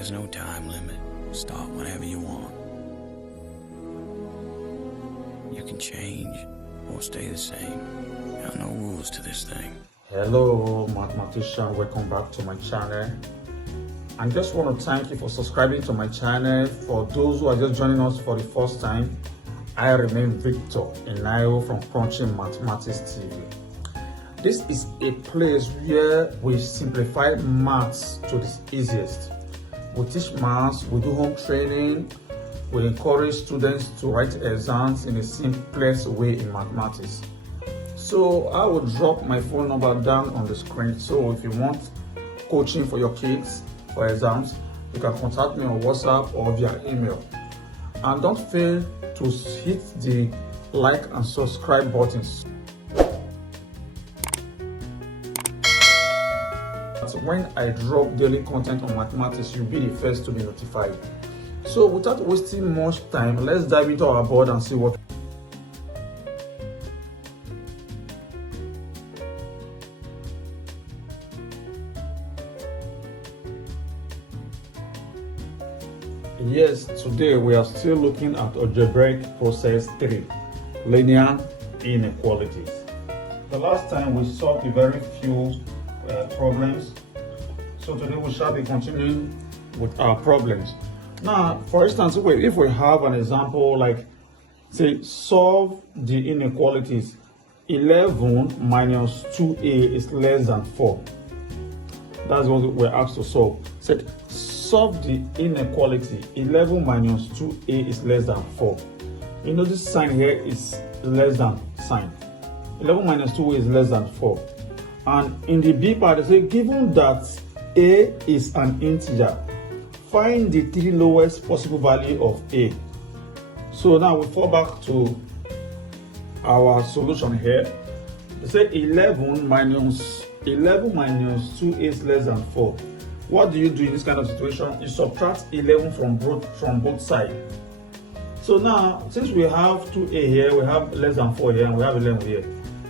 There's no time limit. Start whenever you want. You can change or stay the same. There are no rules to this thing. Hello mathematician, welcome back to my channel. I just want to thank you for subscribing to my channel. For those who are just joining us for the first time, I remain Victor Enayo from Crunching Mathematics TV. This is a place where we simplify maths to the easiest. We teach maths, we do home training, we encourage students to write exams in the simplest way in mathematics. So I will drop my phone number down on the screen. So if you want coaching for your kids for exams, you can contact me on WhatsApp or via email. And don't fail to hit the like and subscribe buttons. When I drop daily content on mathematics, you'll be the first to be notified. So without wasting much time, let's dive into our board and see what. Yes, today we are still looking at algebraic process 3, linear inequalities. The last time we solved a very few problems, so today we shall be continuing with our problems. Now, for instance, if we have an example like, say, solve the inequalities 11 minus 2a is less than 4. That's what we're asked to solve. Said, solve the inequality 11 minus 2a is less than 4. You know this sign here is less than sign. 11 minus 2a is less than 4. And in the B part, they say, given that a is an integer, find the three lowest possible value of a. So now we fall back to our solution here. They say 11 minus 2a is less than 4. What do you do in this kind of situation? You subtract 11 from both sides. So now, since we have 2a here, we have less than 4 here, and we have 11 here.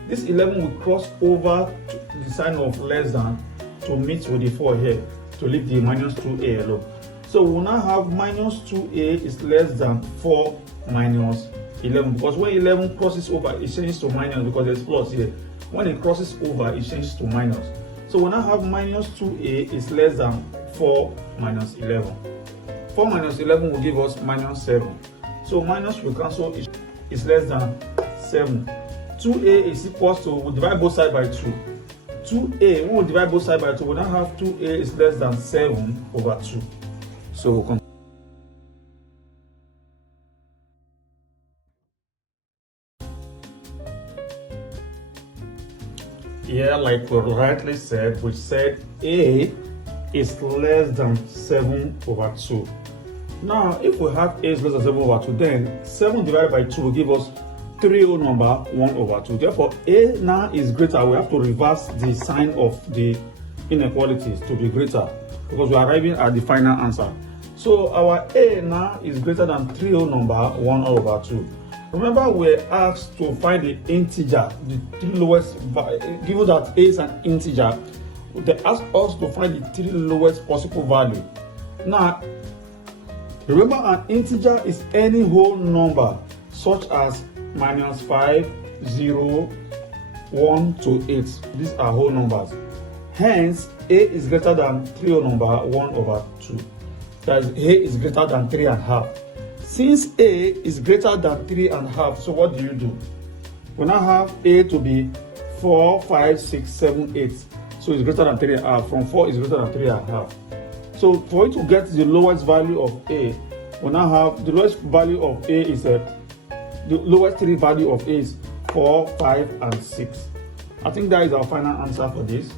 This 11 will cross over to the sign of less than to meet with the 4 here, to leave the minus 2a alone. So we'll now have minus 2a is less than 4 minus 11, because when 11 crosses over, it changes to minus because there's plus here. When it crosses over, it changes to minus. So we now have minus 2a is less than 4 minus 11. 4 minus 11 will give us minus 7. So minus will cancel, is less than 7. 2a is equals to, we'll divide both sides by 2. 2a, when we divide both sides by 2, we now have 2a is less than 7 over 2. So we'll continue. Yeah, like we rightly said, we said a is less than 7 over 2. Now, if we have a is less than 7 over 2, then 7 divided by 2 will give us 3 whole number 1 over 2. Therefore, a now is greater. We have to reverse the sign of the inequalities to be greater because we are arriving at the final answer. So our a now is greater than 3 whole number 1 over 2. Remember, we're asked to find the integer, the three lowest, given that a is an integer, they ask us to find the three lowest possible value. Now, remember, an integer is any whole number, such as minus 5, 0, 1 to 8. These are whole numbers. Hence, a is greater than 3 whole number 1 over 2. That is, a is greater than 3.5. Since a is greater than 3.5, so what do? We now have a to be 4, 5, 6, 7, 8. So it's greater than 3.5. From 4 is greater than 3.5. So for you to get the lowest value of a, we now have the lowest value of a is the lowest three value of a is 4, 5, and 6. I think that is our final answer for this.